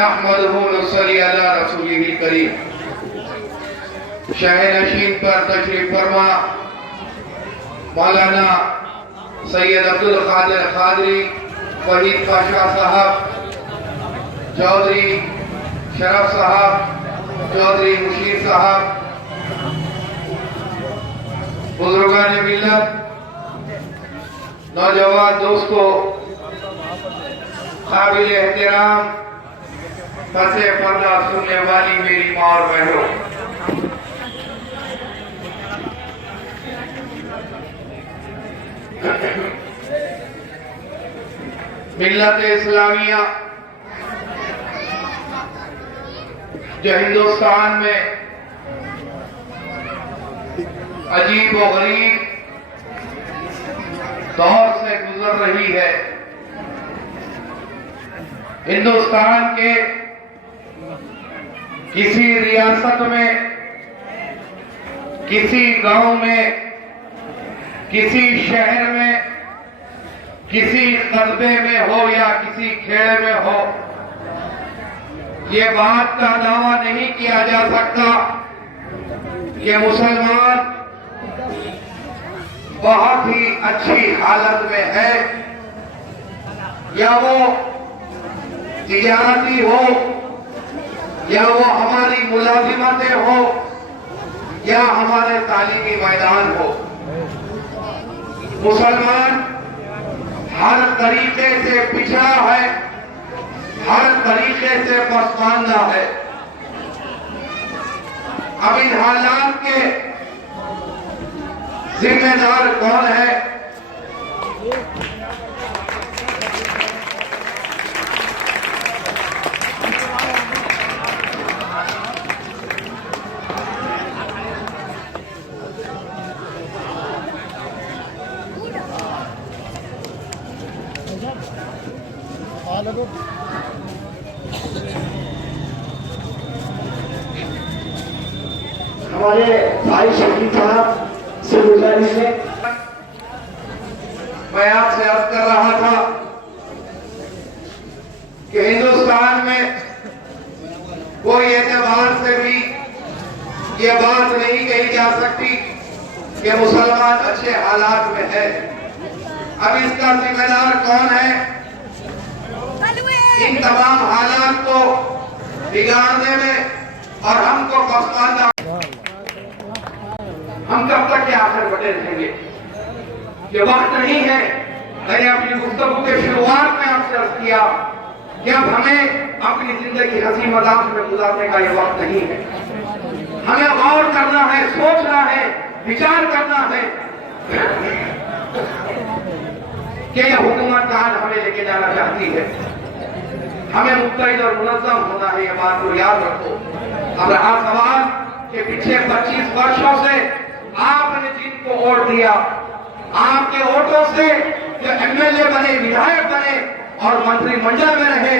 नहमदुहु व नसल्ली अला रसूलिहिल करीम। शहनशीन पर तशरीफ फरमा मौलाना सैयद अब्दुल कादिर कादरी वहीद पाशा साहब, चौधरी शरफ साहब, चौधरी मुशीर साहब, बुजुर्गान मिल्लत, नौजवान दोस्तों, काबिल एहतराम फतेह पर्दा सुनने वाली मेरी माँ और बहनों, मिल्लत इस्लामिया जो हिंदुस्तान में अजीब व गरीब दौर से गुजर रही है। हिंदुस्तान के किसी रियासत में, किसी गांव में, किसी शहर में, किसी कस्बे में हो या किसी खेड़े में हो, ये बात का दावा नहीं किया जा सकता कि मुसलमान बहुत ही अच्छी हालत में है, या वो तिजारती हो, या वो हमारी मुलाजिमतें हो, या हमारे तालीमी मैदान हो। मुसलमान हर तरीके से पिछड़ा है, हर तरीके से पसमानदा है। अब इन हालात के जिम्मेदार कौन है? हमारे भाई शकील साहब से गुजारिश है, मैं आपसे अर्ज कर रहा था कि हिंदुस्तान में कोई एतबार से भी ये बात नहीं कही जा सकती कि मुसलमान अच्छे हालात में है। अब इसका जिम्मेदार कौन है? इन तमाम हालात को बिगाड़ने में और हमको पसमानदा, हम कब तक के आखिर बटे रहेंगे? ये वक्त नहीं है। मैंने अपनी गुफ्तगू के शुरुआत में आपसे अर्ज किया कि अब हमें अपनी जिंदगी हंसी मजाक में गुजारने का ये वक्त नहीं है। हमें गौर करना है, सोचना है, विचार करना है कि यह हुकूमत कहां हमें लेके जाना चाहती है। हमें मुत्तहिद और मुनज़्ज़म होना है, ये बात को याद रखो। अब रहा सवाल कि पिछले 25 वर्षों से आपने जिनको वोट दिया, आपके वोटों से जो एमएलए बने, विधायक बने और मंत्रिमंडल में रहे,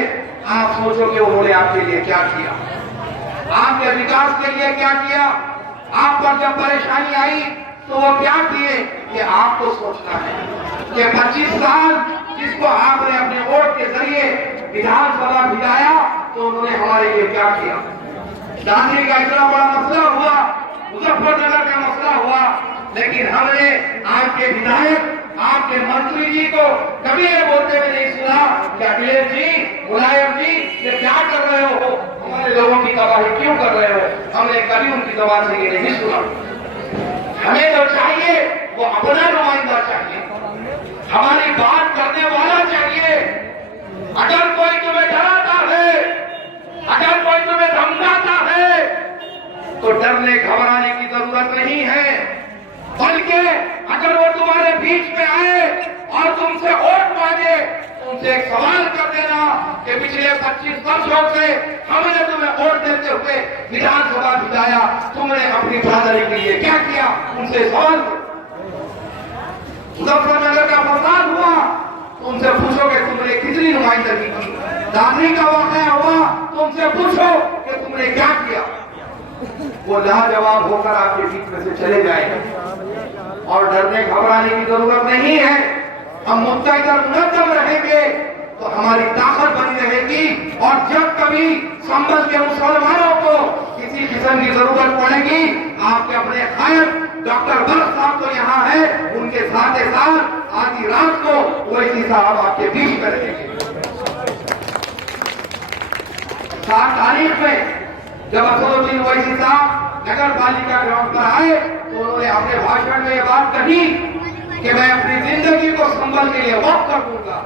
आप सोचो कि उन्होंने आपके लिए क्या किया, आपके विकास के लिए क्या किया। आप पर जब परेशानी आई तो वो क्या किए, ये आपको सोचना है कि 25 साल जिसको आपने अपने वोट के जरिए विधानसभा भिजाया, तो उन्होंने हमारे लिए क्या किया। दादरी का इतना बड़ा मसला हुआ, मुजफ्फरनगर का मसला हुआ, लेकिन हमने आपके विधायक, आपके मंत्री जी को कभी ये बोलते हुए नहीं सुना कि अखिलेश जी, मुलायम जी, ये क्या कर रहे हो, हमारे लोगों की तबाही क्यों कर रहे हो। हमने कभी उनकी जबान से ये नहीं सुना। हमें जो चाहिए वो अपना नुमाइंदा चाहिए, हमारी बात करने वाला चाहिए। अगर कोई तुम्हें डराता है, अगर कोई तुम्हें धमकाता है, तो डरने घबराने की जरूरत नहीं है, बल्कि अगर वो तुम्हारे बीच में आए और तुमसे वोट मांगे, उनसे एक सवाल कर देना कि पिछले 25 वर्षों से हमने तुम्हें वोट देते हुए विधानसभा भिजाया, तुमने अपनी बरादरी के लिए क्या किया, उनसे सवाल करो। मुजफ्फरनगर का फसाद हुआ, तुमसे पूछो कि तुमने कितनी नुमाइंदगी की। दादरी का वाकया हुआ, तुमसे पूछो कि तुमने क्या किया। वो लाजवाब होकर आपके बीच में से चले जाएंगे और डरने घबराने की जरूरत नहीं है। हम मुत्तहिद और मुनज़्ज़म रहेंगे तो हमारी ताकत बनी रहेगी। और जब कभी संभल के मुसलमानों को किसी किस्म की जरूरत पड़ेगी, आपके अपने कायद डॉक्टर भरत साहब तो यहाँ है, उनके साथ आधी रात को वैसी साहब आपके बीच में रहेंगे। 7 तारीख में जब असदुद्दीन ओवैसी साहब नगर पालिका ग्राउंड पर आए तो उन्होंने अपने भाषण में ये बात कही कि मैं अपनी जिंदगी को संभल के लिए वक्त कर दूंगा।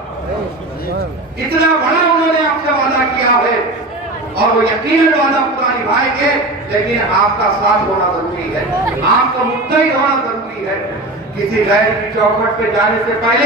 इतना बड़ा उन्होंने आपसे वादा किया है और वो यकीनन वादा पूरा निभाएंगे, लेकिन आपका साथ होना जरूरी है, आपका मुत्तहिद होना जरूरी है। किसी गैर की चौखट पे जाने से पहले